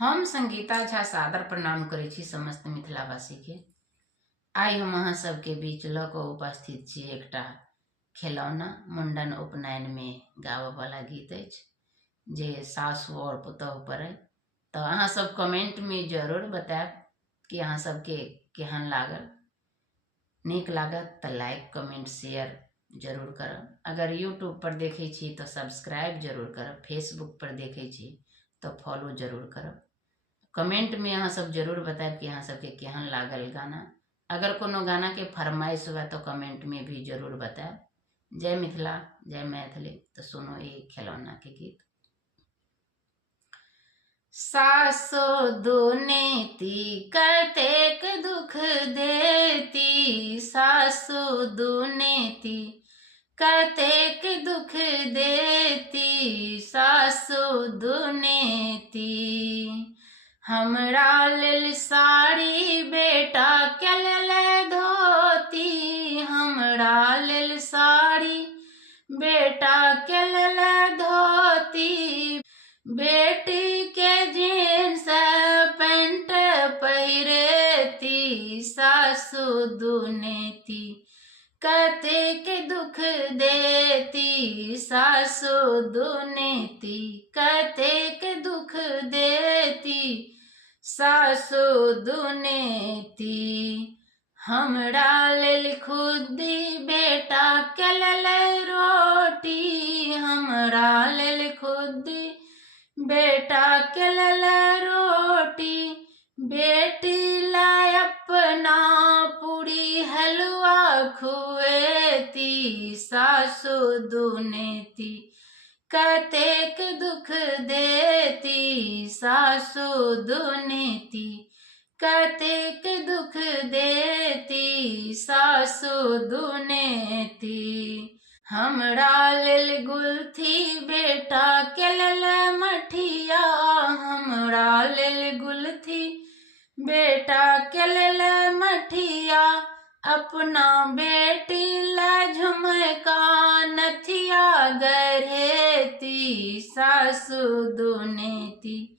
हम संगीता झा सादर प्रणाम करै छी समस्त मिथिलावासी के। आइ हम अहाँ सबके बीच लऽ कऽ उपस्थित छी एकटा खेलौना मुंडन उपनयन में गाबऽ वाला गीत अछि जे सासु और पुतहु पर अइ। तऽ अहाँ सब कमेंट में जरूर बतायब कि अहाँ सबके केहन लागल। नीक लागत तऽ लाइक कमेंट शेयर जरूर करब। अगर यूट्यूब पर देखै छी तऽ सब्सक्राइब जरूर करब, फेसबुक पर देखै छी तो फॉलो जरूर करब। कमेंट में अहाँ सब जरूर बताएब कि अहाँ सबके केहन लागल गाना। अगर कोनो गाना के फरमाइश हुआ तो कमेंट में भी जरूर बताएब। जय मिथिला, जय मैथिली। तो सुनो ये खिलौना के गीत। सासो दुनीति कतेक दुख देती, सासो दुनीति कतेक दुख देती, सासो दुनीति। हमरा लेल साड़ी बेटा के लेल धोती, हमरा लेल साड़ी बेटा के लेल धोती। बेटी के जींस पैंट पहिरेती, सासु दुनीति कतेक दुख देती, सासु दुनीति कतेक दुख देती, सासु दुनीति। हमरा लेल खुद्दी बेटा के लेल रोटी, हमरा लेल खुद्दी बेटा के लेल रोटी। बेटी ला अपना पूरी हलवा खुएती, सासु दुनीति कतेक दुख देती, सासु दुनीति कतेक दुख देती, सासु दुनीति। हमरा लेल गुलथी बेटा के लेल मठिया, हमरा लेल गुलथी बेटा के लेल मठिया। अपना बेटी ला झुमका नथिया गढ़ेती, सासु दुनीति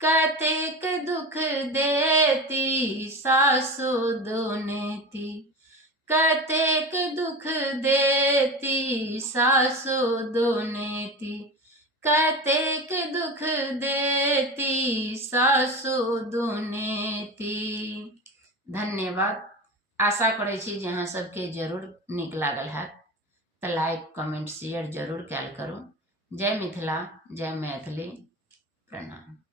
कतेक दुख देती, सासु दुनीति कतेक दुख देती, सासु दुनीति कतेक दुख देती, सासु दुनीति। धन्यवाद। आशा करै छी जे अहाँ सबके जरूर नीक लागल हैत। तऽ लाइक कमेंट शेयर जरूर कैल करू। जय मिथिला, जय मैथिली। प्रणाम।